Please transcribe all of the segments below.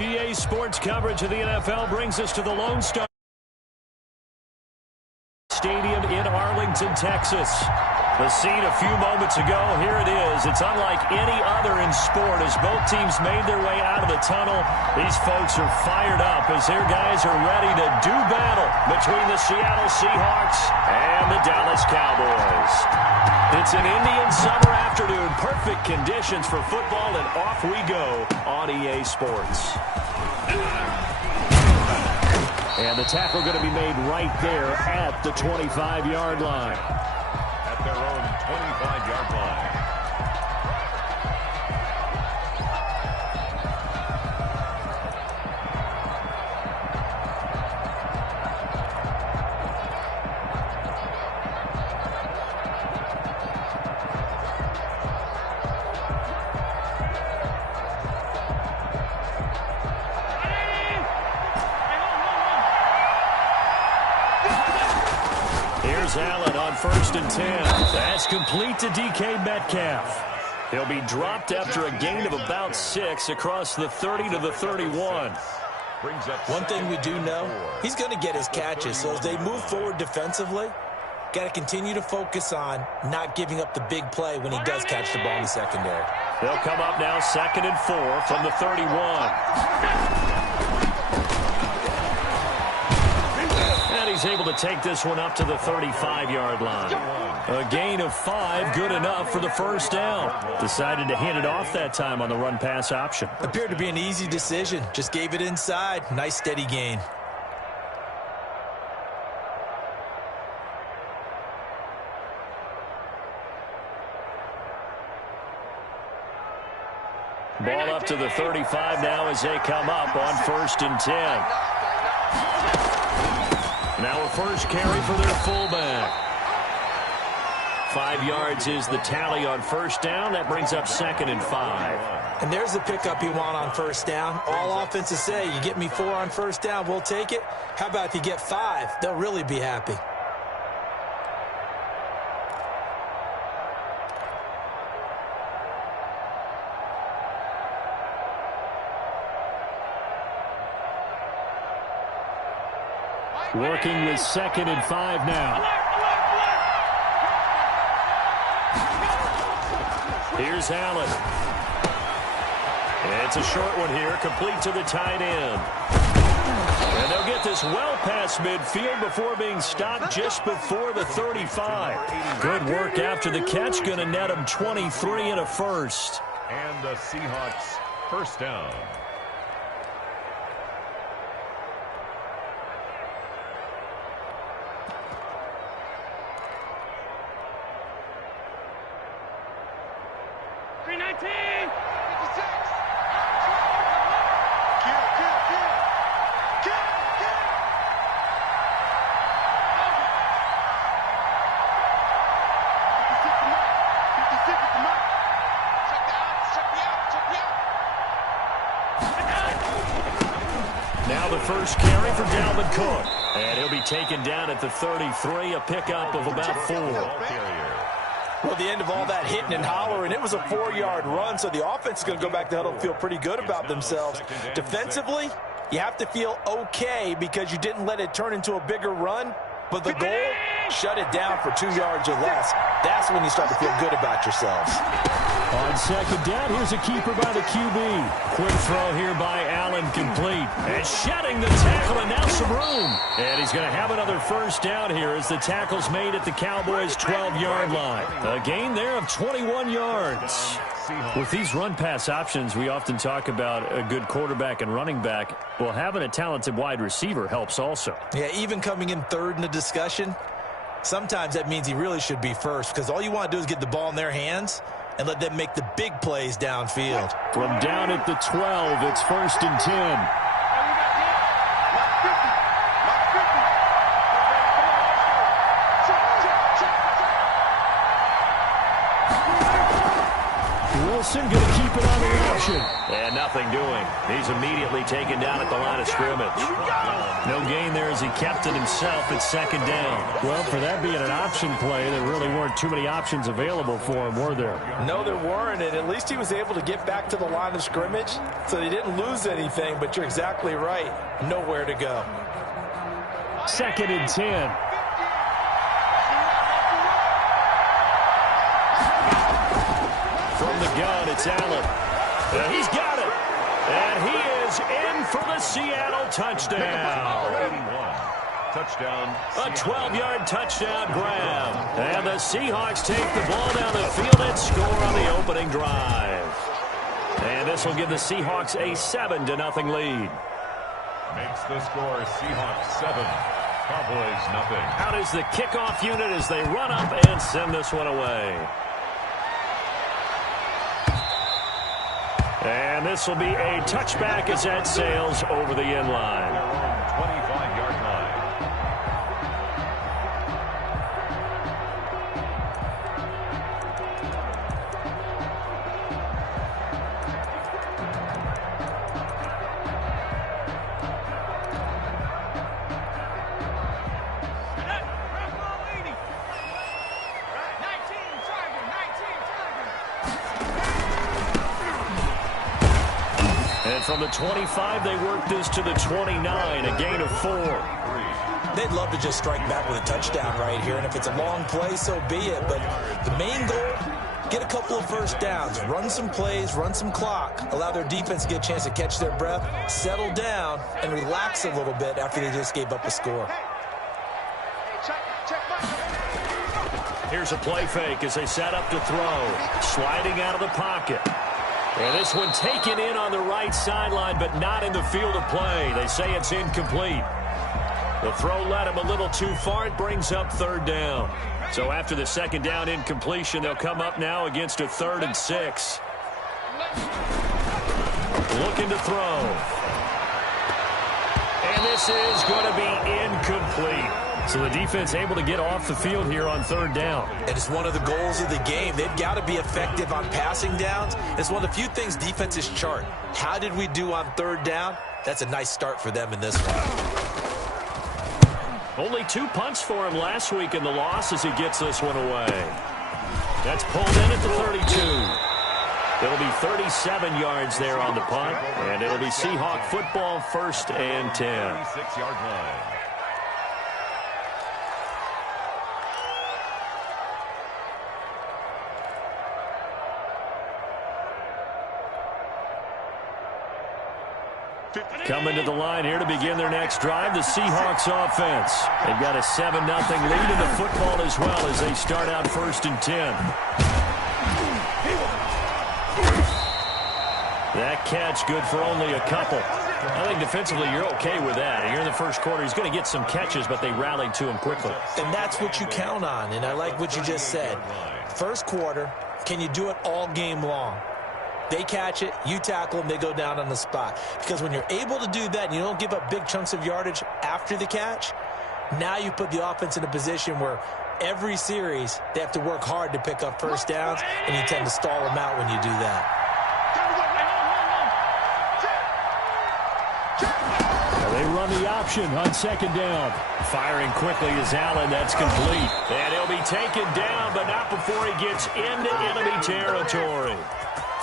EA Sports coverage of the NFL brings us to the Lone Star Stadium in Arlington, Texas. The scene a few moments ago, here it is. It's unlike any other in sport as both teams made their way out of the tunnel. These folks are fired up as their guys are ready to do battle between the Seattle Seahawks and the Dallas Cowboys. It's an Indian summer afternoon. Perfect conditions for football, and off we go on EA Sports. And the tackle going to be made right there at the 25-yard line. At their own 25-yard line. Allen on 1st and 10. That's complete to DK Metcalf. He'll be dropped after a gain of about 6 across the 30 to the 31. One thing we do know, he's going to get his catches. So as they move forward defensively, got to continue to focus on not giving up the big play when he does catch the ball in the secondary. They'll come up now 2nd and 4 from the 31. He's able to take this one up to the 35-yard line. A gain of 5, good enough for the first down. Decided to hand it off that time on the run-pass option. Appeared to be an easy decision. Just gave it inside. Nice, steady gain. Ball up to the 35 now as they come up on 1st and 10. Now a first carry for their fullback. 5 yards is the tally on first down. That brings up 2nd and 5. And there's the pickup you want on first down. All offenses say, you get me 4 on first down, we'll take it. How about if you get 5? They'll really be happy. Working with 2nd and 5 now. Here's Allen. It's a short one here, complete to the tight end. And they'll get this well past midfield before being stopped just before the 35. Good work after the catch, going to net them 23 and a first. And the Seahawks first down. Now the first carry for Dalvin Cook. And he'll be taken down at the 33, a pickup of about 4. Well, the end of all that hitting and hollering, it was a 4-yard run, so the offense is going to go back to huddle and feel pretty good about themselves. Defensively, you have to feel okay because you didn't let it turn into a bigger run, but the goal, shut it down for 2 yards or less. That's when you start to feel good about yourselves. On 2nd down, here's a keeper by the QB. Quick throw here by Allen, complete. And shedding the tackle, and now some room. And he's going to have another first down here as the tackle's made at the Cowboys' 12-yard line. A gain there of 21 yards. With these run-pass options, we often talk about a good quarterback and running back. Well, having a talented wide receiver helps also. Yeah, even coming in third in the discussion, sometimes that means he really should be first because all you want to do is get the ball in their hands and let them make the big plays downfield. From down at the 12, it's 1st and 10. Wilson going to keep it on the option. And nothing doing. He's immediately taken down at the line of scrimmage. No gain there as he kept it himself at second down. Well, for that being an option play, there really weren't too many options available for him, were there? No, there weren't, and at least he was able to get back to the line of scrimmage, so they didn't lose anything, but you're exactly right. Nowhere to go. 2nd and 10. From the gun, it's Allen. And he's got it. And he is in for the Seattle touchdown. 81. Touchdown. A 12-yard touchdown grab. And the Seahawks take the ball down the field and score on the opening drive. And this will give the Seahawks a 7-0 lead. Makes the score Seahawks 7. Cowboys nothing. Out is the kickoff unit as they run up and send this one away. And this will be a touchback as that sails over the end line. Their own 25-yard line. And from the 25, they work this to the 29, a gain of 4. They'd love to just strike back with a touchdown right here, and if it's a long play, so be it. But the main goal, get a couple of first downs, run some plays, run some clock, allow their defense to get a chance to catch their breath, settle down, and relax a little bit after they just gave up a score. Here's a play fake as they set up to throw. Sliding out of the pocket. And this one taken in on the right sideline, but not in the field of play. They say it's incomplete. The throw led him a little too far. It brings up 3rd down. So after the 2nd down incompletion, they'll come up now against a 3rd and 6. Looking to throw. And this is going to be incomplete. So the defense able to get off the field here on 3rd down. And it's one of the goals of the game. They've got to be effective on passing downs. It's one of the few things defenses chart. How did we do on 3rd down? That's a nice start for them in this one. Only 2 punts for him last week in the loss as he gets this one away. That's pulled in at the 32. It'll be 37 yards there on the punt, and it'll be Seahawk football 1st and 10. 36-yard line. Coming to the line here to begin their next drive, the Seahawks offense. They've got a 7-0 lead in the football as well as they start out 1st and 10. That catch good for only a couple. I think defensively you're okay with that. Here in the 1st quarter, he's going to get some catches, but they rallied to him quickly. And that's what you count on, and I like what you just said. 1st quarter, can you do it all game long? They catch it, you tackle them, they go down on the spot. Because when you're able to do that and you don't give up big chunks of yardage after the catch, now you put the offense in a position where every series they have to work hard to pick up 1st downs, and you tend to stall them out when you do that. They run the option on 2nd down. Firing quickly is Allen. That's complete. And he'll be taken down, but not before he gets into enemy territory.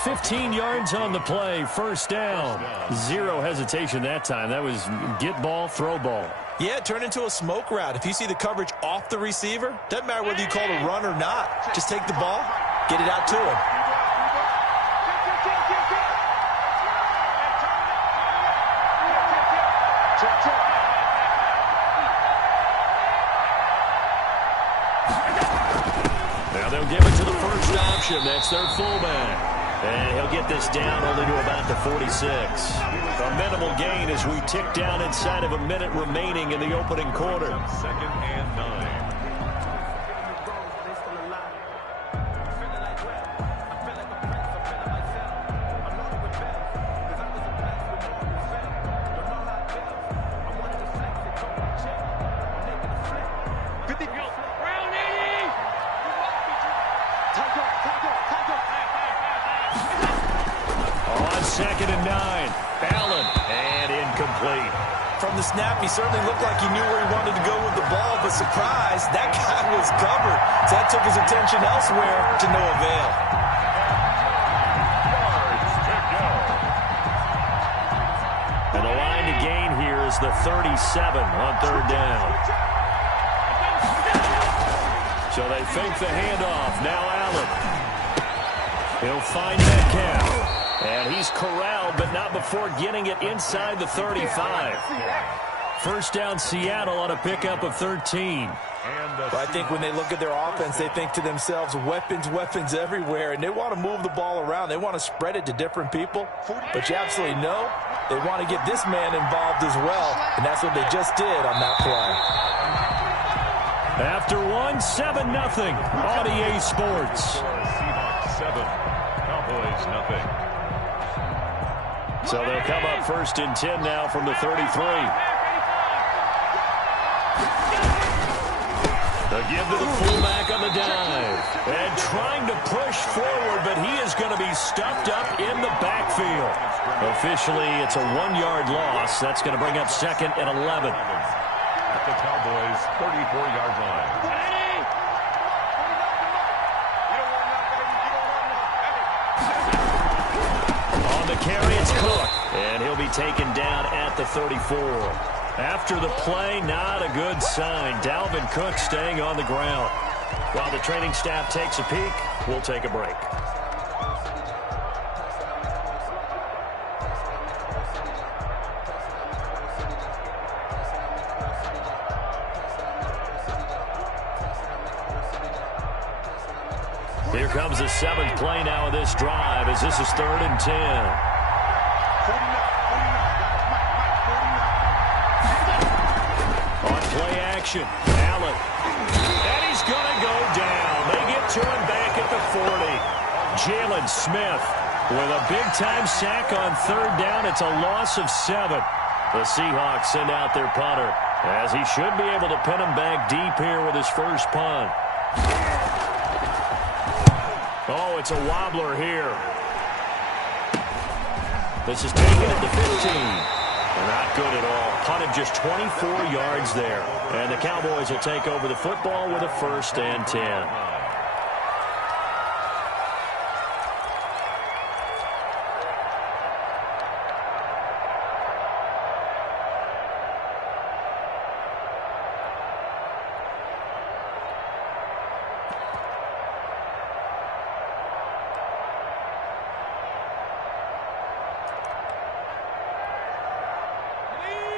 15 yards on the play, 1st down. 0 hesitation that time. That was get ball, throw ball. Yeah, turn into a smoke route. If you see the coverage off the receiver, doesn't matter whether you call it a run or not. Just take the ball, get it out to him. Now they'll give it to the 1st option. That's their fullback. And he'll get this down only to about the 46. A minimal gain as we tick down inside of a minute remaining in the opening quarter. 2nd and 9. 2nd and 9. Allen, and incomplete. From the snap, he certainly looked like he knew where he wanted to go with the ball, but surprise, that guy was covered. So that took his attention elsewhere to no avail. And the line to gain here is the 37 on 3rd down. So they fake the handoff. Now Allen. He'll find Metcalf. And he's corralled, but not before getting it inside the 35. First down Seattle on a pickup of 13. Well, I think when they look at their offense, they think to themselves, weapons, weapons everywhere, and they want to move the ball around. They want to spread it to different people, but you absolutely know they want to get this man involved as well, and that's what they just did on that play. After 7-0 on EA Sports. Seahawks 7, Cowboys nothing. So they'll come up 1st and 10 now from the 33. The give to the fullback on the dive. And trying to push forward, but he is going to be stuffed up in the backfield. Officially, it's a 1-yard loss. That's going to bring up 2nd and 11. At the Cowboys' 34-yard line. On the carry, it's Cook. And he'll be taken down at the 34. After the play, not a good sign. Dalvin Cook staying on the ground. While the training staff takes a peek, we'll take a break. Here comes the 7th play now of this drive as this is 3rd and 10. On play action, Allen. And he's going to go down. They get to him back at the 40. Jalen Smith with a big-time sack on 3rd down. It's a loss of 7. The Seahawks send out their punter as he should be able to pin him back deep here with his first punt. Oh, it's a wobbler here. This is taken at the 15. Not good at all. Punted just 24 yards there. And the Cowboys will take over the football with a 1st and 10.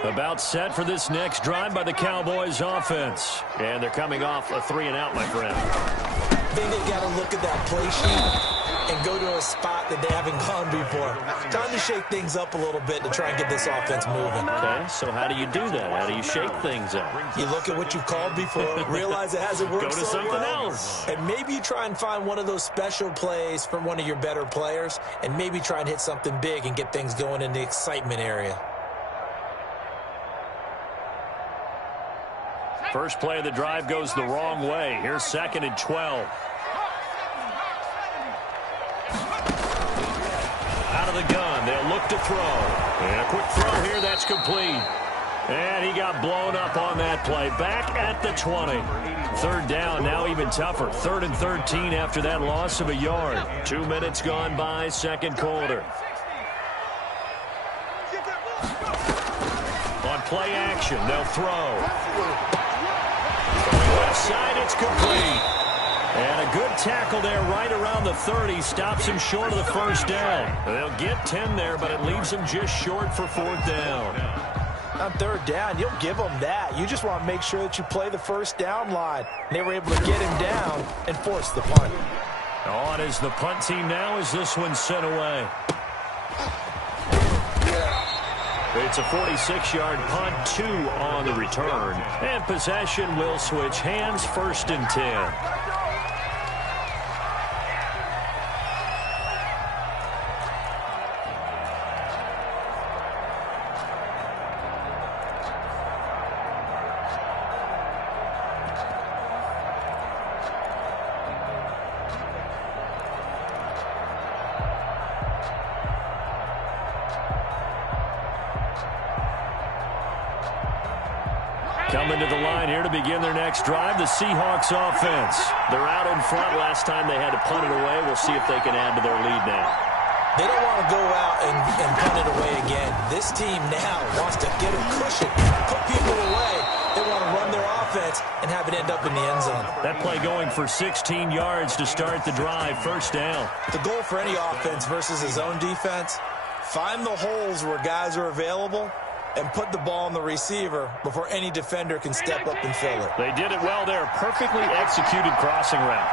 About set for this next drive by the Cowboys offense. And they're coming off a 3-and-out, my friend. I think they've got to look at that play sheet and go to a spot that they haven't gone before. Time to shake things up a little bit to try and get this offense moving. Okay, so how do you do that? How do you shake things up? You look at what you've called before, realize it hasn't worked Go to so something well, else. and maybe you try and find one of those special plays from one of your better players, and maybe try and hit something big and get things going in the excitement area. First play of the drive goes the wrong way. Here's 2nd and 12. Out of the gun, they'll look to throw. And a quick throw here, that's complete. And he got blown up on that play. Back at the 20. 3rd down, now even tougher. 3rd and 13 after that loss of a yard. 2 minutes gone by, 2nd quarter. On play action, they'll throw. Left side, it's complete. And a good tackle there right around the 30. Stops him short of the 1st down. They'll get 10 there, but it leaves him just short for 4th down. On 3rd down, you'll give them that. You just want to make sure that you play the 1st down line. They were able to get him down and force the punt. On is the punt team now as this one's sent away. It's a 46-yard punt, 2 on the return. And possession will switch hands, 1st and 10. Coming to the line here to begin their next drive, the Seahawks offense. They're out in front. Last time they had to punt it away. We'll see if they can add to their lead now. They don't want to go out and punt it away again. This team now wants to get a cushion, put people away. They want to run their offense and have it end up in the end zone. That play going for 16 yards to start the drive, first down. The goal for any offense versus a zone defense, find the holes where guys are available and put the ball on the receiver before any defender can step up and fill it. They did it well there. Perfectly executed crossing route.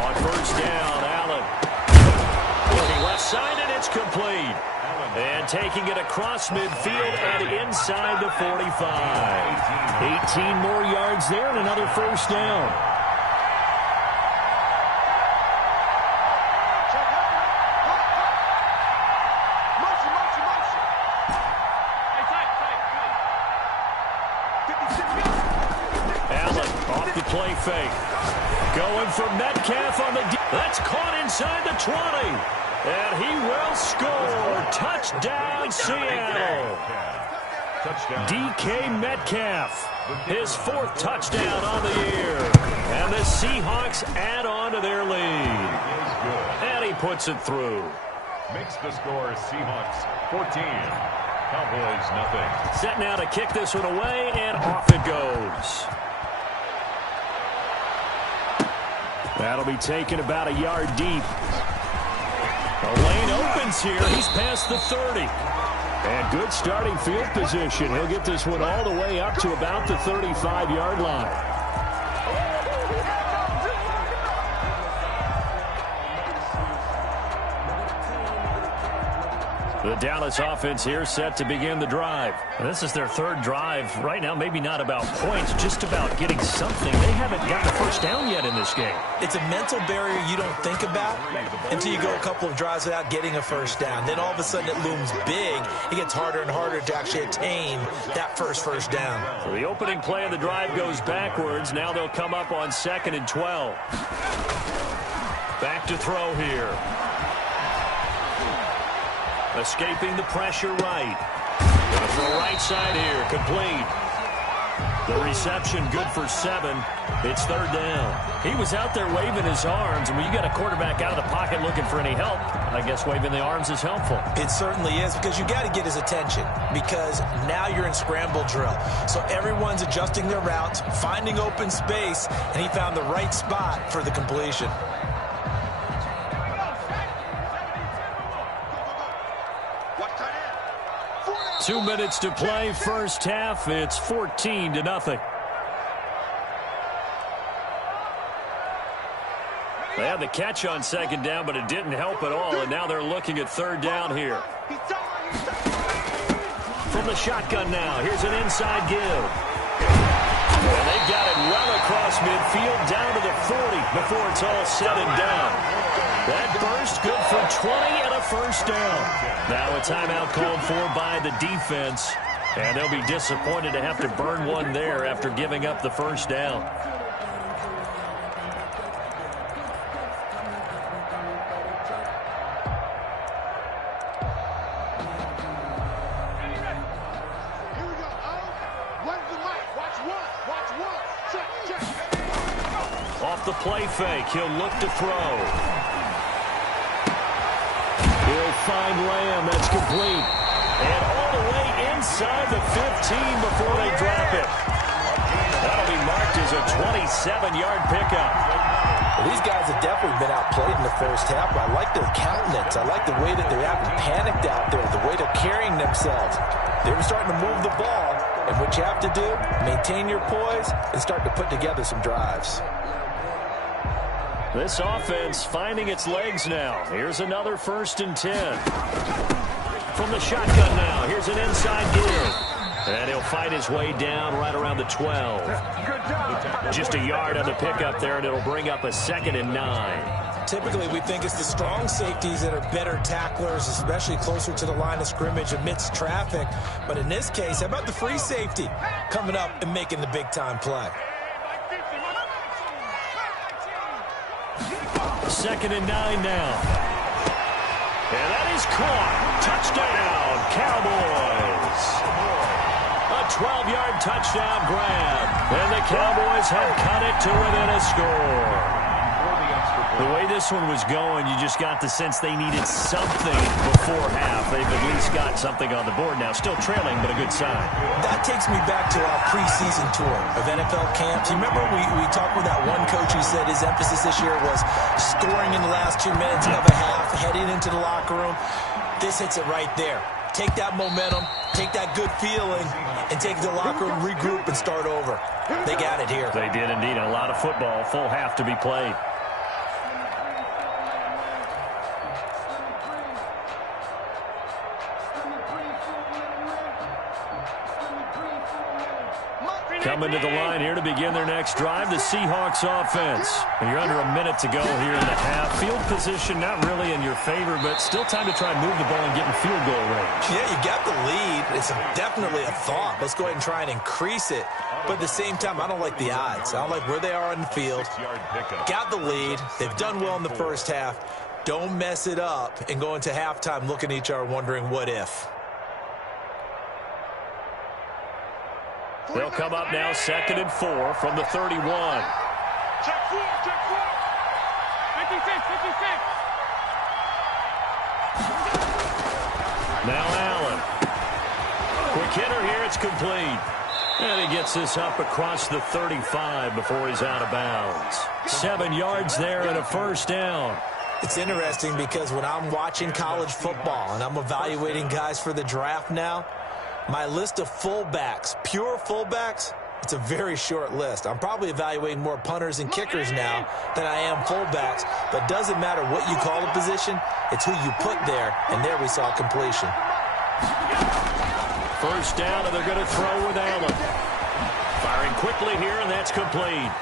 On first down, Allen. Looking left side, and it's complete. And taking it across midfield and inside the 45. 18 more yards there and another first down. Allen off the play fake. Going for Metcalf on the that's caught inside the 20. And he will score. Touchdown, Seattle. DK Metcalf, his 4th touchdown on the year. And the Seahawks add on to their lead. And he puts it through. Makes the score Seahawks 14. Cowboys nothing. Set now to kick this one away, and off it goes. That'll be taken about a yard deep. The lane opens here. He's past the 30. And good starting field position. He'll get this one all the way up to about the 35-yard line. The Dallas offense here set to begin the drive. And this is their 3rd drive. Right now, maybe not about points, just about getting something. They haven't gotten a first down yet in this game. It's a mental barrier you don't think about until you go a couple of drives without getting a first down. Then all of a sudden it looms big. It gets harder and harder to actually attain that first down. So the opening play of the drive goes backwards. Now they'll come up on 2nd and 12. Back to throw here. Escaping the pressure right. Gonna throw right side here. Complete. The reception good for 7. It's 3rd down. He was out there waving his arms. And when you got a quarterback out of the pocket looking for any help, I guess waving the arms is helpful. It certainly is, because you got to get his attention, because now you're in scramble drill. So everyone's adjusting their routes, finding open space, and he found the right spot for the completion. 2 minutes to play, first half. It's 14-0. They had the catch on 2nd down, but it didn't help at all, and now they're looking at 3rd down here. From the shotgun now, here's an inside give. And they got it well across midfield, down to the 40 before it's all said and done. That burst good for 20 and a first down. Now a timeout called for by the defense. And they'll be disappointed to have to burn one there after giving up the first down. Off the play fake, he'll look to throw. He'll find Lamb. That's complete. And all the way inside the 15 before they drop it. That'll be marked as a 27-yard pickup. Well, these guys have definitely been outplayed in the first half, but I like their countenance. I like the way that they haven't panicked out there, the way they're carrying themselves. They're starting to move the ball, and what you have to do, maintain your poise and start to put together some drives. This offense finding its legs now. Here's another 1st and 10. From the shotgun now, here's an inside give. And he'll fight his way down right around the 12. Just a yard on the pickup there, and it'll bring up a 2nd and 9. Typically, we think it's the strong safeties that are better tacklers, especially closer to the line of scrimmage amidst traffic. But in this case, how about the free safety coming up and making the big-time play? 2nd and 9 now. And that is caught. Touchdown. Cowboys. A 12-yard touchdown grab. And the Cowboys have cut it to within a score. The way this one was going, you just got the sense they needed something before half. They've at least got something on the board now. Still trailing, but a good sign. That takes me back to our preseason tour of NFL camps. You remember we talked with that one coach who said his emphasis this year was scoring in the last 2 minutes of a half, heading into the locker room. This hits it right there. Take that momentum, take that good feeling, and take it to the locker room, regroup, and start over. They got it here. They did indeed. A lot of football, full half to be played. Coming to the line here to begin their next drive, the Seahawks offense. And you're under a minute to go here in the half. Field position not really in your favor, but still time to try and move the ball and get in field goal range. Yeah, you got the lead. It's definitely a thought. Let's go ahead and try and increase it. But at the same time, I don't like the odds. I don't like where they are on the field. Got the lead. They've done well in the first half. Don't mess it up and go into halftime looking at each other wondering what if. They'll come up now 2nd and 4 from the 31. Check 4, check 4. 56, 56. Now Allen. Quick hitter here, it's complete. And he gets this up across the 35 before he's out of bounds. 7 yards there and a first down. It's interesting because when I'm watching college football and I'm evaluating guys for the draft now, my list of fullbacks, pure fullbacks, it's a very short list. I'm probably evaluating more punters and kickers now than I am fullbacks. But it doesn't matter what you call a position, it's who you put there. And there we saw completion. First down, and they're going to throw with Allen. Firing quickly here, and that's complete.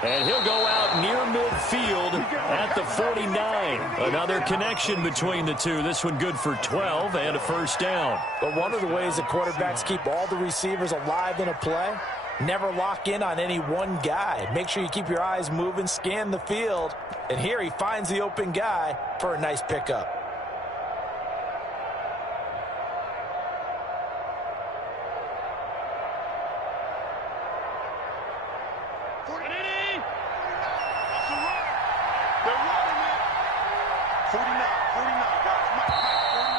And he'll go out near midfield at the 49. Another connection between the two. This one good for 12 and a first down. But one of the ways that quarterbacks keep all the receivers alive in a play, never lock in on any one guy. Make sure you keep your eyes moving, scan the field. And here he finds the open guy for a nice pickup.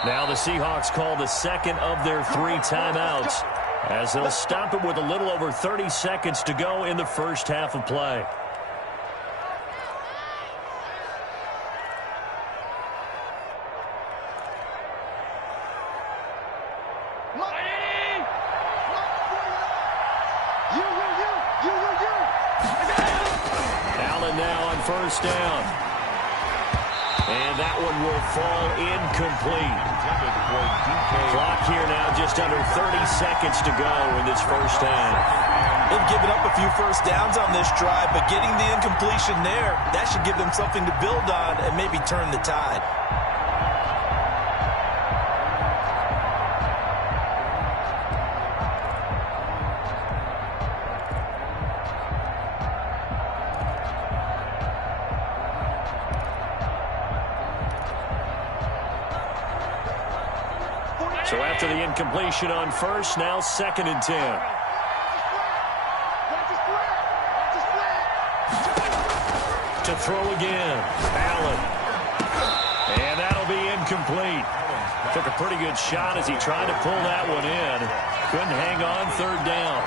Now the Seahawks call the second of their 3 timeouts as they'll stop it with a little over 30 seconds to go in the first half of play. Allen now on first down. And that one will fall incomplete. Clock here now just under 30 seconds to go in this first half. They've given up a few first downs on this drive, but getting the incompletion there, that should give them something to build on and maybe turn the tide. So after the incompletion on first, now 2nd and 10. To throw again, Allen. And that'll be incomplete. Took a pretty good shot as he tried to pull that one in. Couldn't hang on, 3rd down.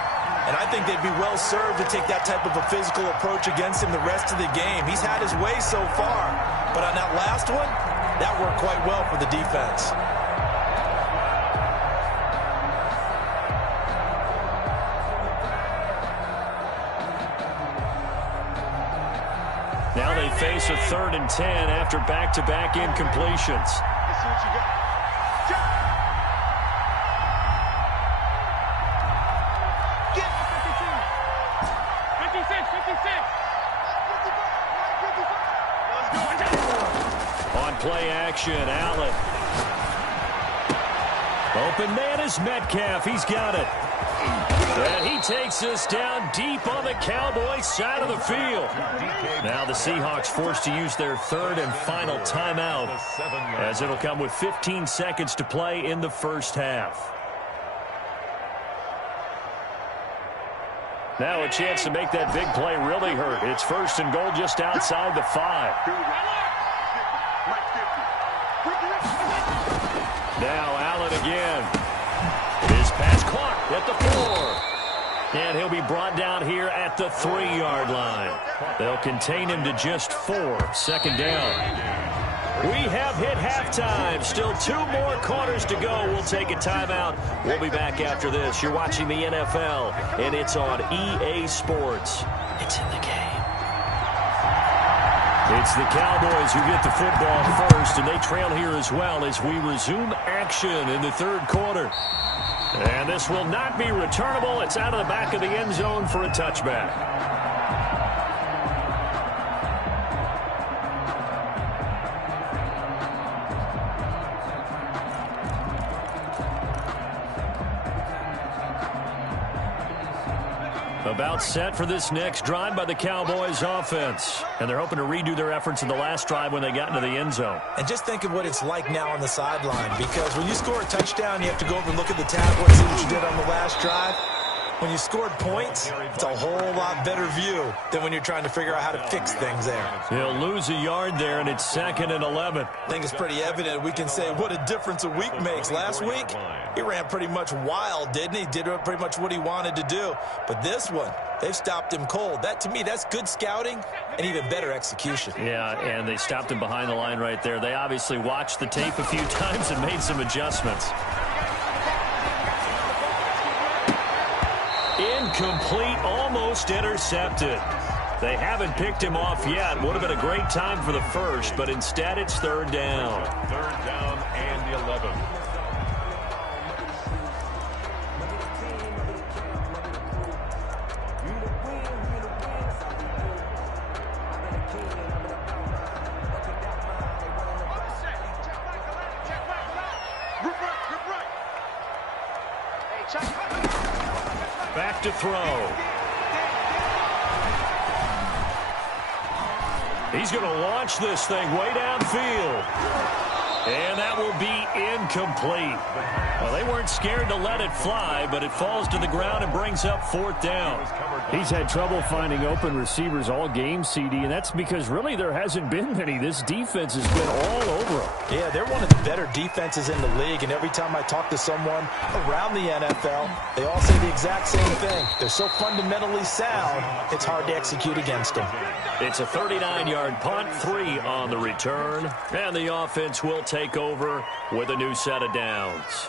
And I think they'd be well served to take that type of a physical approach against him the rest of the game. He's had his way so far, but on that last one, that worked quite well for the defense. Now they face a 3rd and 10 after back-to-back incompletions. Let's see what you got. Get 56, 56. On play action, Allen. Open man is Metcalf. He's got it. And he takes us down deep on the Cowboys side of the field. Now the Seahawks forced to use their third and final timeout, as it'll come with 15 seconds to play in the first half. Now a chance to make that big play really hurt. It's first and goal just outside the 5. Now Allen again. His pass caught at the 4. And he'll be brought down here at the 3-yard line. They'll contain him to just 4. Second down. We have hit halftime. Still 2 more quarters to go. We'll take a timeout. We'll be back after this. You're watching the NFL, and it's on EA Sports. It's in the game. It's the Cowboys who get the football first, and they trail here as well as we resume action in the third quarter. And this will not be returnable. It's out of the back of the end zone for a touchback. About set for this next drive by the Cowboys offense. And they're hoping to redo their efforts in the last drive when they got into the end zone. And just think of what it's like now on the sideline, because when you score a touchdown, you have to go over and look at the tablet and see what you did on the last drive. When you scored points, it's a whole lot better view than when you're trying to figure out how to fix things there. He'll lose a yard there, and it's 2nd and 11. I think it's pretty evident. We can say what a difference a week makes. Last week, he ran pretty much wild, didn't he? Did pretty much what he wanted to do. But this one, they've stopped him cold. That, to me, that's good scouting and even better execution. Yeah, and they stopped him behind the line right there. They obviously watched the tape a few times and made some adjustments. Incomplete, almost intercepted. They haven't picked him off yet. Would have been a great time for the first, but instead it's 3rd down. 3rd down and 11. Back to throw. He's going to launch this thing way downfield. And that will be incomplete. Well, they weren't scared to let it fly, but it falls to the ground and brings up 4th down. He's had trouble finding open receivers all game, CD, and that's because really there hasn't been many. This defense has been all over him. Yeah, they're one of the better defenses in the league, and every time I talk to someone around the NFL, they all say the exact same thing. They're so fundamentally sound, it's hard to execute against them. It's a 39-yard punt, 3 on the return, and the offense will take over with a new set of downs.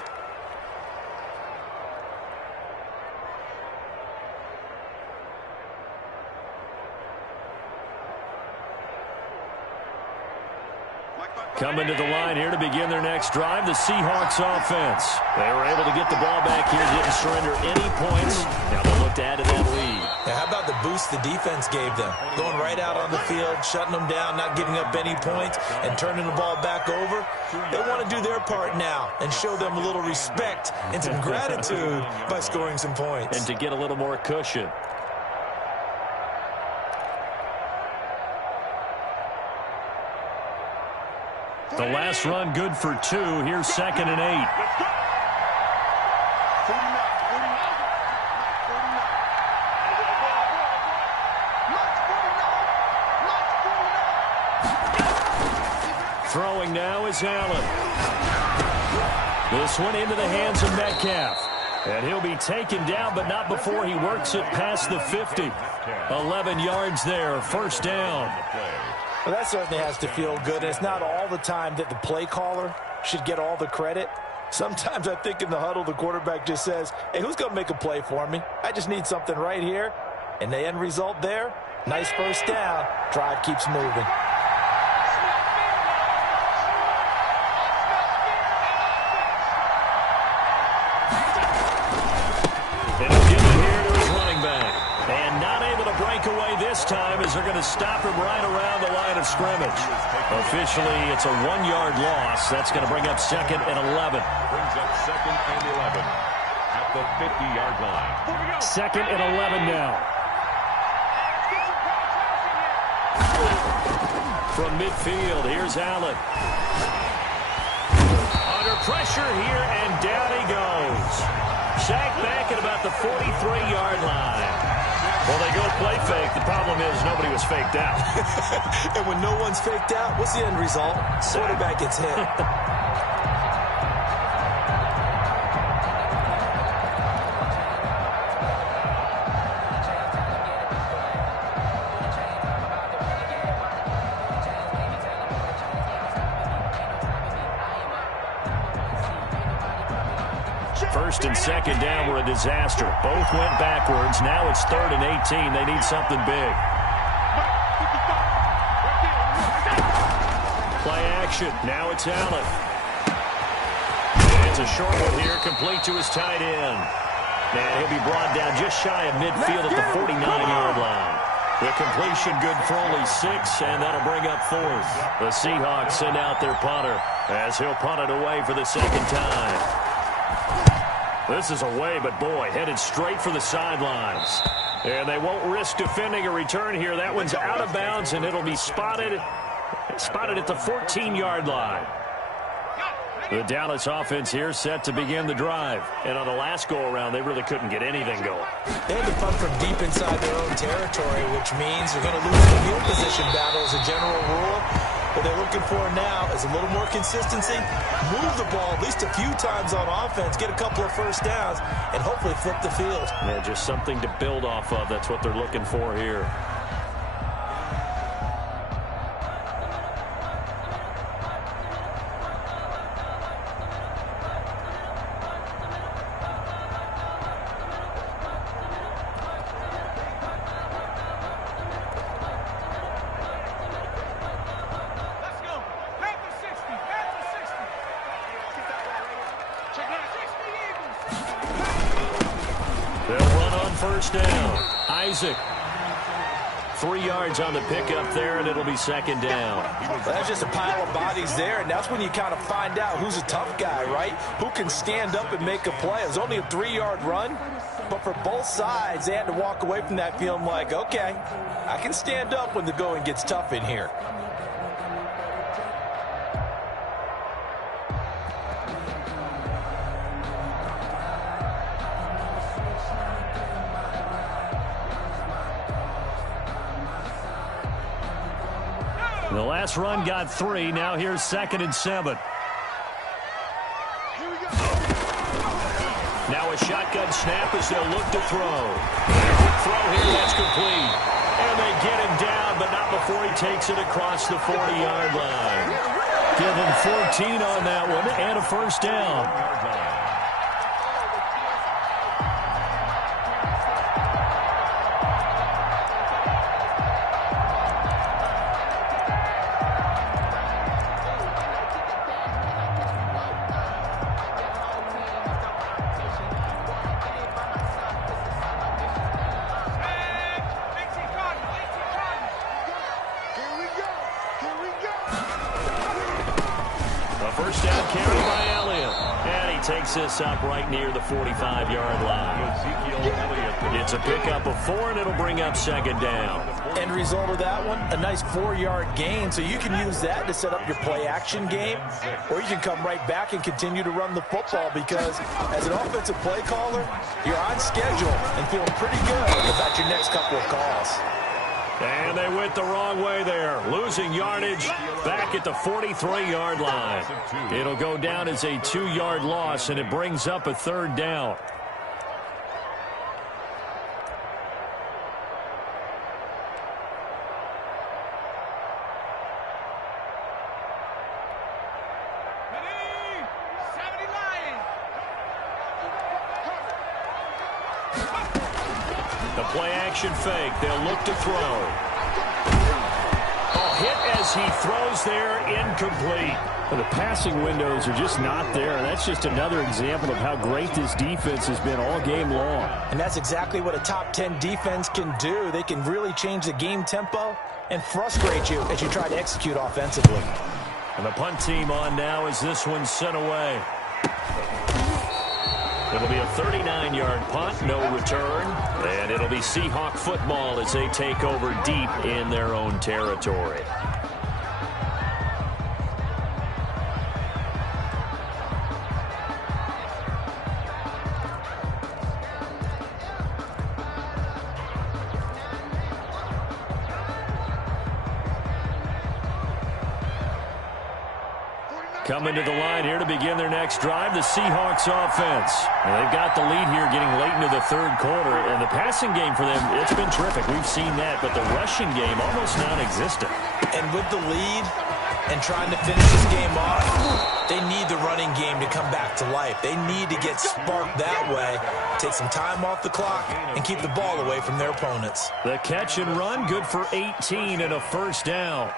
Coming to the line here to begin their next drive, the Seahawks offense. They were able to get the ball back here, didn't surrender any points. Now they'll look to add to that lead. Now, how about the boost the defense gave them? Going right out on the field, shutting them down, not giving up any points, and turning the ball back over. They want to do their part now and show them a little respect and some gratitude by scoring some points. And to get a little more cushion. The last run good for 2. Here's 2nd and 8. Throwing now is Allen. This one into the hands of Metcalf. And he'll be taken down, but not before he works it past the 50. 11 yards there, 1st down. Well, that certainly has to feel good. And it's not all the time that the play caller should get all the credit. Sometimes I think in the huddle, the quarterback just says, hey, who's going to make a play for me? I just need something right here. And the end result there, nice 1st down. Drive keeps moving. And he'll give it here to his running back. And not able to break away this time as they're going to stop him right around the line of scrimmage. Officially, it's a 1-yard loss. That's going to bring up 2nd and 11. Brings up 2nd and 11. At the 50-yard line. 2nd and 11 now. From midfield, here's Allen. Under pressure here, and down he goes. Sacked back at about the 43-yard line. Well, they go play fake. The problem is nobody was faked out. And when no one's faked out, what's the end result? Quarterback gets hit. First and second down were a disaster. Both went backwards. Now it's 3rd and 18. They need something big. Play action. Now it's Allen. It's a short one here, complete to his tight end. And he'll be brought down just shy of midfield at the 49-yard line. The completion good for only 6, and that'll bring up 4th. The Seahawks send out their punter as he'll punt it away for the 2nd time. This is away, but boy, headed straight for the sidelines. And they won't risk defending a return here. That one's out of bounds, and it'll be spotted at the 14-yard line. The Dallas offense here set to begin the drive. And on the last go-around, they really couldn't get anything going. They had to punt from deep inside their own territory, which means they're going to lose the field position battle as a general rule. What they're looking for now is a little more consistency, move the ball at least a few times on offense, get a couple of first downs, and hopefully flip the field. Yeah, just something to build off of. That's what they're looking for here. First down. Isaac. 3 yards on the pickup there, and it'll be 2nd down. That's just a pile of bodies there, and that's when you kind of find out who's a tough guy, right? Who can stand up and make a play. It was only a 3-yard run, but for both sides, they had to walk away from that feeling like, okay, I can stand up when the going gets tough in here. The last run got 3. Now here's 2nd and 7. Now a shotgun snap as they'll look to throw. Quick throw here, that's complete. And they get him down, but not before he takes it across the 40-yard line. Give him 14 on that one and a first down. First down carry by Elliott. And he takes this up right near the 45-yard line. It's a pickup of 4, and it'll bring up 2nd down. End result of that one, a nice 4-yard gain. So you can use that to set up your play-action game, or you can come right back and continue to run the football because as an offensive play caller, you're on schedule and feeling pretty good about your next couple of calls. And they went the wrong way there, losing yardage back at the 43-yard line. It'll go down as a 2-yard loss, and it brings up a 3rd down. The play-action fake. They'll look to throw. Oh, hit as he throws there, incomplete. Well, the passing windows are just not there. That's just another example of how great this defense has been all game long. And that's exactly what a top 10 defense can do. They can really change the game tempo and frustrate you as you try to execute offensively. And the punt team on now as this one's sent away. It'll be a 39-yard punt, no return, and it'll be Seahawk football as they take over deep in their own territory. Coming to the line here to begin their next drive, the Seahawks offense. And they've got the lead here getting late into the third quarter, and the passing game for them, it's been terrific. We've seen that, but the rushing game almost non-existent. And with the lead and trying to finish this game off, they need the running game to come back to life. They need to get sparked that way, take some time off the clock, and keep the ball away from their opponents. The catch and run, good for 18 and a first down.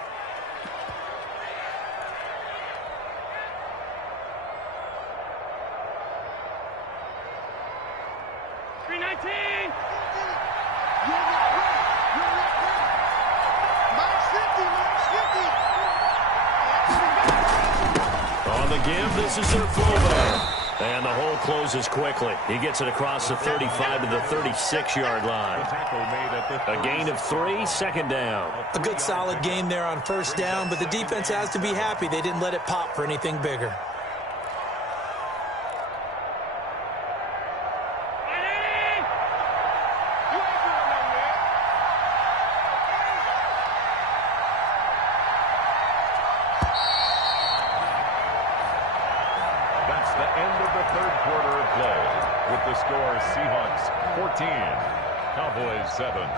This is their fullback. And the hole closes quickly. He gets it across the 35 to the 36-yard line. A gain of 3, second down. A good solid game there on first down, but the defense has to be happy they didn't let it pop for anything bigger. Score Seahawks 14, Cowboys 7.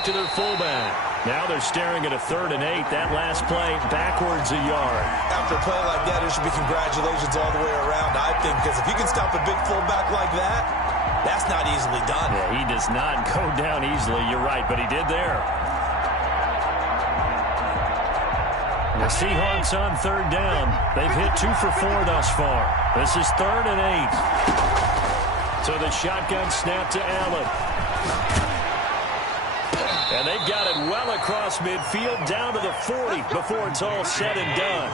To their fullback. Now they're staring at a 3rd and 8. That last play backwards a yard. After a play like that, there should be congratulations all the way around, I think, because if you can stop a big fullback like that, that's not easily done. Yeah, he does not go down easily. You're right, but he did there. The Seahawks on 3rd down. They've hit 2 for 4 thus far. This is 3rd and 8. So the shotgun snap to Allen. And they've got it well across midfield down to the 40 before it's all said and done.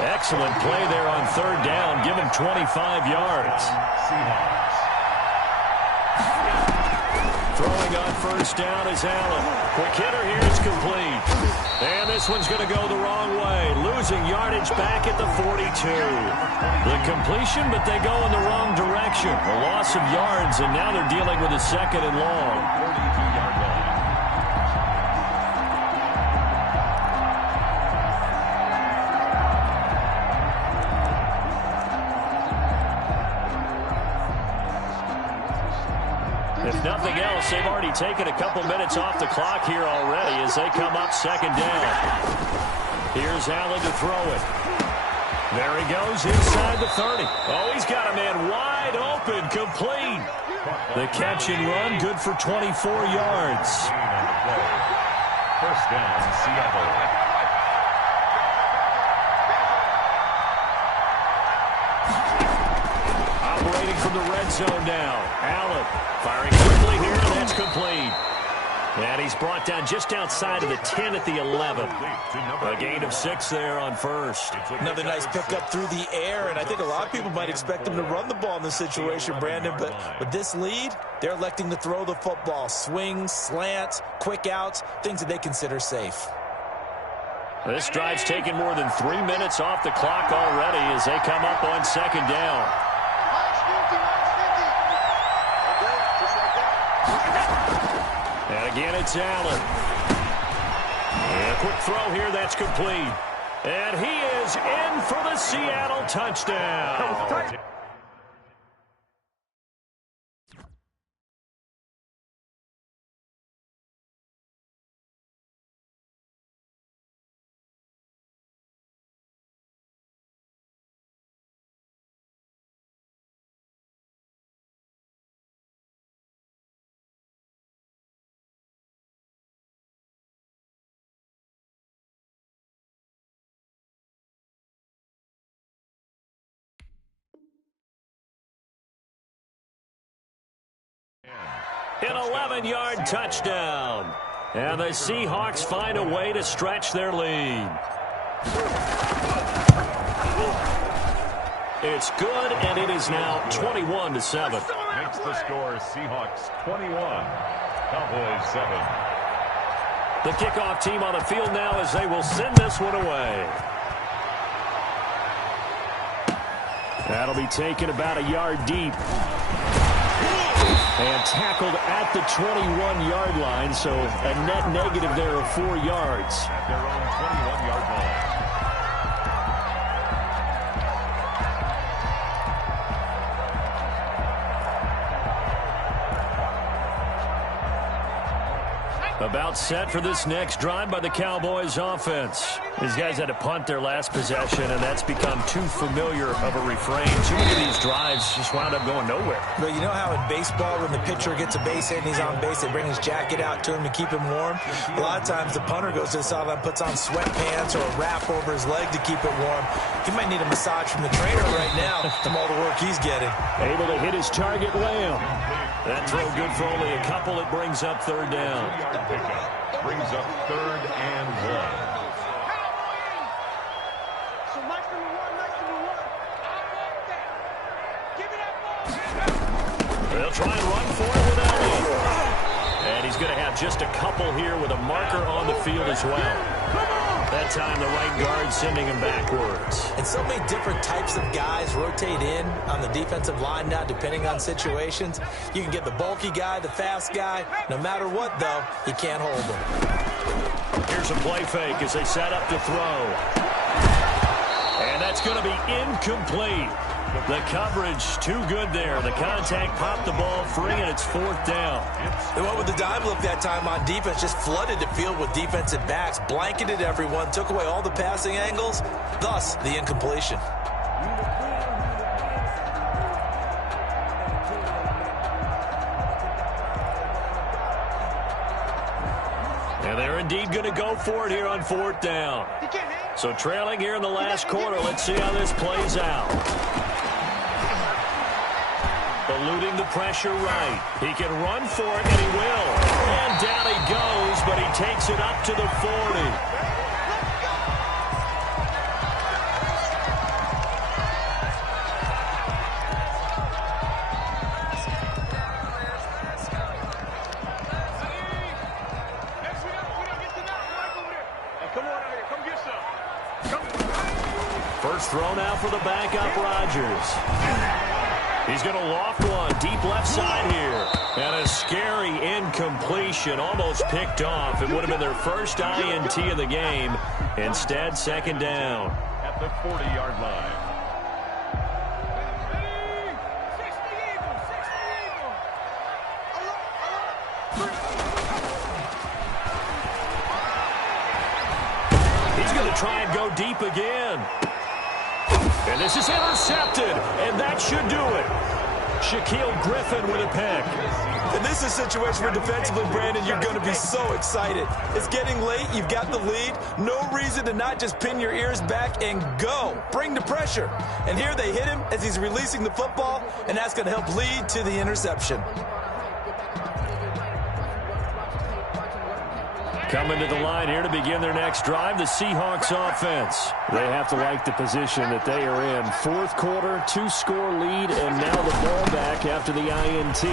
Excellent play there on 3rd down. Give him 25 yards. Throwing on 1st down is Allen. Quick hitter here is complete. And this one's going to go the wrong way. Losing yardage back at the 42. The completion, but they go in the wrong direction. A loss of yards, and now they're dealing with a 2nd and long. 42-yard line. If nothing else, they've already taken a couple minutes off the clock here already as they come up 2nd down. Here's Allen to throw it. There he goes inside the 30. Oh, he's got a man wide open, complete. The catch and run, good for 24 yards. First down, Seattle. Operating from the red zone now. Allen firing quickly here, and that's complete. And he's brought down just outside of the 10 at the 11. A gain of 6 there on 1st. Another nice pickup through the air, and I think a lot of people might expect them to run the ball in this situation, Brandon, but with this lead, they're electing to throw the football. Swings, slants, quick outs, things that they consider safe. This drive's taken more than 3 minutes off the clock already as they come up on 2nd down. And again, it's Allen. And a quick throw here, that's complete. And he is in for the Seattle touchdown. An 11-yard touchdown. And the Seahawks find a way to stretch their lead. It's good, and it is now 21-7. Makes the score Seahawks 21, Cowboys 7. The kickoff team on the field now as they will send this one away. That'll be taken about a yard deep. And tackled at the 21-yard line, so a net negative there of 4 yards. At their own 21-yard line. About set for this next drive by the Cowboys offense. These guys had to punt their last possession, and that's become too familiar of a refrain. Too many of these drives just wound up going nowhere. But you know how in baseball, when the pitcher gets a base hit and he's on base, they bring his jacket out to him to keep him warm? A lot of times the punter goes to the sideline, puts on sweatpants or a wrap over his leg to keep it warm. He might need a massage from the trainer right now from all the work he's getting. Able to hit his target, Lamb. That throw good for only a couple. It brings up third down. Pickup brings up 3rd and 1. So nice number one. I want that. Give me that ball. They'll try and run for it with Elliott. And he's going to have just a couple here with a marker on the field as well. That time the right guard sending him backwards. And so many different types of guys rotate in on the defensive line now, depending on situations. You can get the bulky guy, the fast guy. No matter what, though, you can't hold them. Here's a play fake as they set up to throw. And that's going to be incomplete. The coverage too good there. The contact popped the ball free, and it's 4th down. They went with the dive look that time on defense, just flooded the field with defensive backs, blanketed everyone, took away all the passing angles, thus the incompletion. And they're indeed going to go for it here on 4th down. So trailing here in the last quarter, let's see how this plays out. Eluding the pressure right. He can run for it, and he will. And down he goes, but he takes it up to the 40. First throw now for the backup, Rodgers. He's going to loft one deep left side here. And a scary incompletion, almost picked off. It would have been their first INT of the game. Instead, 2nd down. At the 40-yard line. He's going to try and go deep again. And this is intercepted, and that should do it. Shaquille Griffin with a pick. And this is a situation where defensively, Brandon, you're going to be so excited. It's getting late. You've got the lead. No reason to not just pin your ears back and go. Bring the pressure. And here they hit him as he's releasing the football, and that's going to help lead to the interception. Coming to the line here to begin their next drive, the Seahawks offense. They have to like the position that they are in. 4th quarter, 2-score lead, and now the ball back after the INT.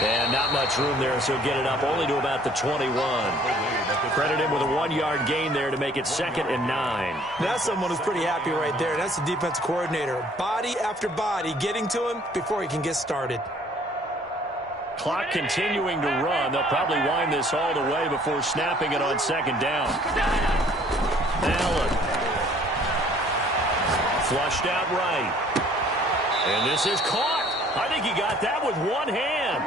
And not much room there, so get it up only to about the 21. Credit him with a 1-yard gain there to make it 2nd and 9. That's someone who's pretty happy right there. That's the defense coordinator. Body after body getting to him before he can get started. Clock continuing to run. They'll probably wind this all the way before snapping it on 2nd down. Allen. Flushed out right. And this is caught. I think he got that with one hand.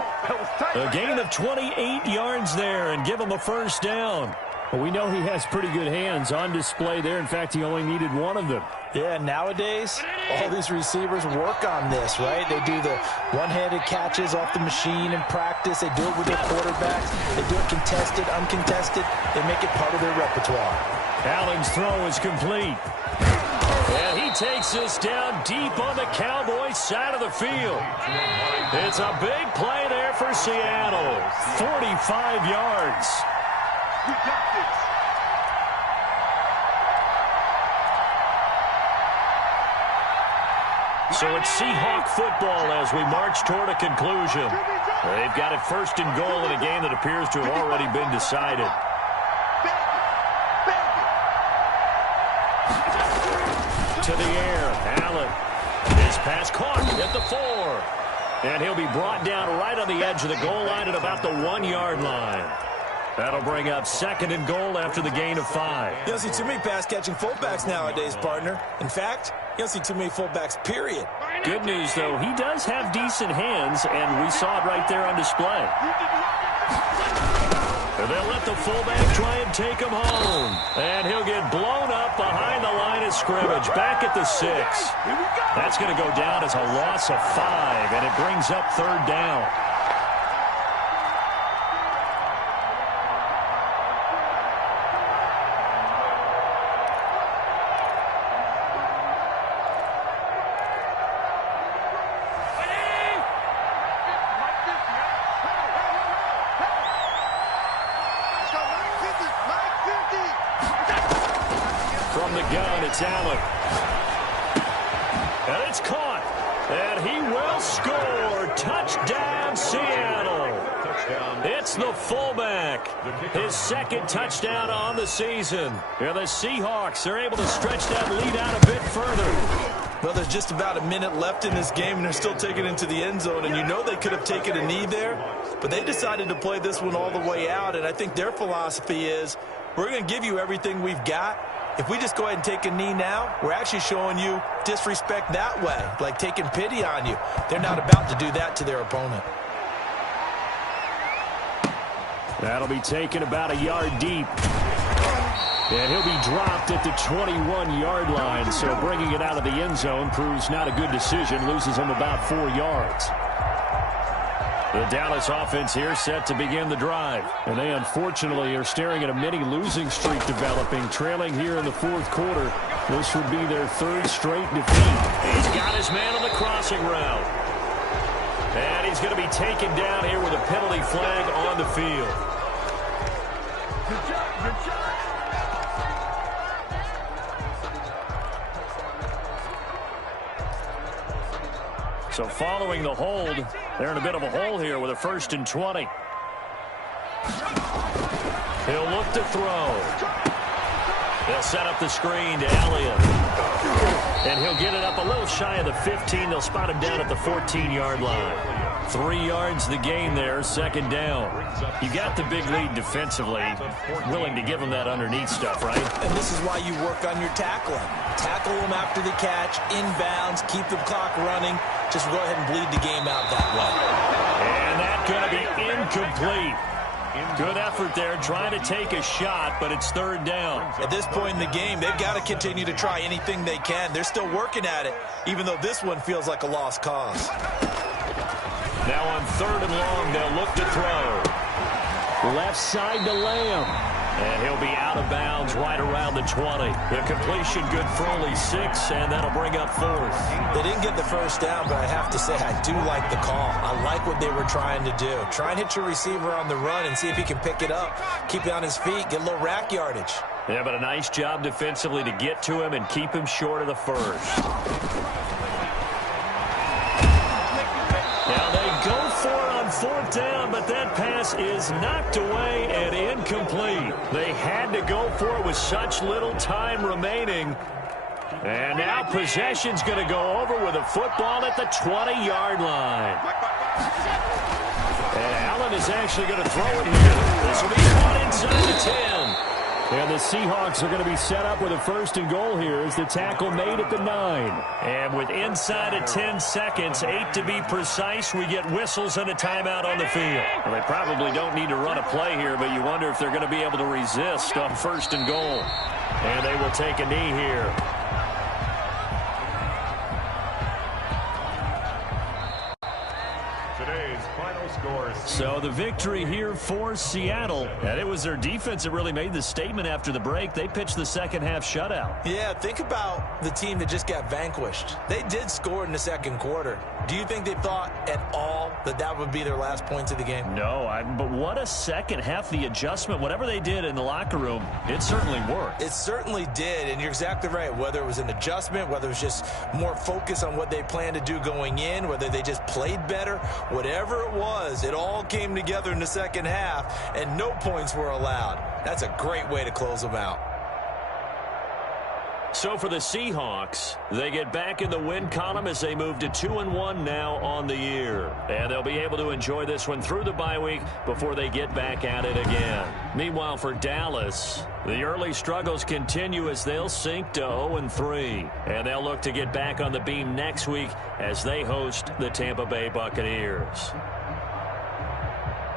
A gain of 28 yards there and give him a 1st down. Well, we know he has pretty good hands on display there. In fact, he only needed one of them. Yeah, nowadays, all these receivers work on this, right? They do the one-handed catches off the machine in practice. They do it with their quarterbacks. They do it contested, uncontested. They make it part of their repertoire. Allen's throw is complete. And he takes this down deep on the Cowboys' side of the field. It's a big play there for Seattle. 45 yards. We got this. So it's Seahawk football as we march toward a conclusion. They've got it first and goal in a game that appears to have already been decided. To the air, Allen. His pass caught at the 4. And he'll be brought down right on the edge of the goal line at about the 1-yard line. That'll bring up second and goal after the gain of 5. You don't see too many pass-catching fullbacks nowadays, partner. In fact, you don't see too many fullbacks, period. Good news, though, he does have decent hands, and we saw it right there on display. And they'll let the fullback try and take him home. And he'll get blown up behind the line of scrimmage, back at the 6. That's going to go down as a loss of 5, and it brings up third down. From the gun, it's Allen. And it's caught. And he will score. Touchdown, Seattle. It's the fullback. His second touchdown on the season. And the Seahawks are able to stretch that lead out a bit further. Well, there's just about a minute left in this game, and they're still taking it into the end zone. And you know they could have taken a knee there, but they decided to play this one all the way out. And I think their philosophy is, we're going to give you everything we've got. If we just go ahead and take a knee now, we're actually showing you disrespect that way, like taking pity on you. They're not about to do that to their opponent. That'll be taken about a yard deep. And he'll be dropped at the 21-yard line, so bringing it out of the end zone proves not a good decision, loses him about 4 yards. The Dallas offense here set to begin the drive. And they unfortunately are staring at a mini losing streak developing, trailing here in the fourth quarter. This would be their third straight defeat. He's got his man on the crossing route. And he's going to be taken down here with a penalty flag on the field. Good job, good job. So following the hold, they're in a bit of a hole here with a 1st and 20. He'll look to throw. They'll set up the screen to Elliott. And he'll get it up a little shy of the 15. They'll spot him down at the 14-yard line. 3 yards the gain there, second down. You got the big lead defensively. Willing to give them that underneath stuff, right? And this is why you work on your tackling. Tackle them after the catch, inbounds, keep the clock running. Just go ahead and bleed the game out that way. And that's going to be incomplete. Good effort there, trying to take a shot, but it's third down. At this point in the game, they've got to continue to try anything they can. They're still working at it, even though this one feels like a lost cause. Now on 3rd and long, they'll look to throw. Left side to Lamb. And he'll be out of bounds right around the 20. The completion good for only 6, and that'll bring up 4th. They didn't get the first down, but I have to say I do like the call. I like what they were trying to do. Try and hit your receiver on the run and see if he can pick it up. Keep it on his feet, get a little rack yardage. Yeah, but a nice job defensively to get to him and keep him short of the first. Now they go for it on 4th down, but that pass is knocked away and incomplete. They had to go for it with such little time remaining. And now possession's going to go over with a football at the 20-yard line. And Allen is actually going to throw it here. This will be caught inside the 10. And the Seahawks are going to be set up with a 1st and goal here as the tackle made at the 9. And with inside of 10 seconds, 8 to be precise, we get whistles and a timeout on the field. Well, they probably don't need to run a play here, but you wonder if they're going to be able to resist on 1st and goal. And they will take a knee here. So the victory here for Seattle. And it was their defense that really made the statement after the break. They pitched the second half shutout. Yeah, think about the team that just got vanquished. They did score in the second quarter. Do you think they thought at all that that would be their last points of the game? No, but what a second half. The adjustment, whatever they did in the locker room, it certainly worked. It certainly did, and you're exactly right. Whether it was an adjustment, whether it was just more focus on what they planned to do going in, whether they just played better, whatever it was, it all came together in the second half, and no points were allowed. That's a great way to close them out. So for the Seahawks, they get back in the win column as they move to 2-1 now on the year. And they'll be able to enjoy this one through the bye week before they get back at it again. Meanwhile, for Dallas, the early struggles continue as they'll sink to 0-3. And they'll look to get back on the beam next week as they host the Tampa Bay Buccaneers.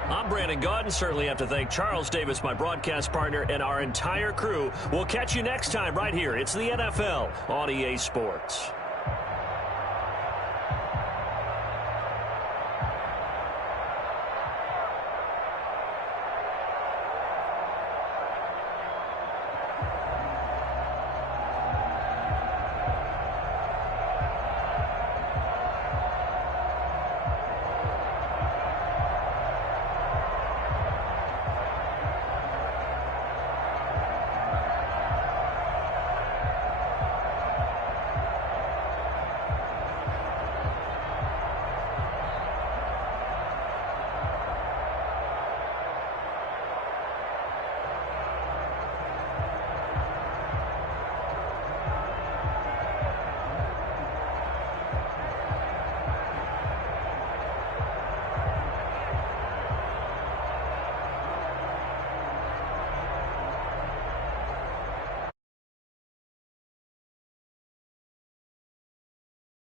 I'm Brandon Gaudin. Certainly have to thank Charles Davis, my broadcast partner, and our entire crew. We'll catch you next time right here. It's the NFL on EA Sports.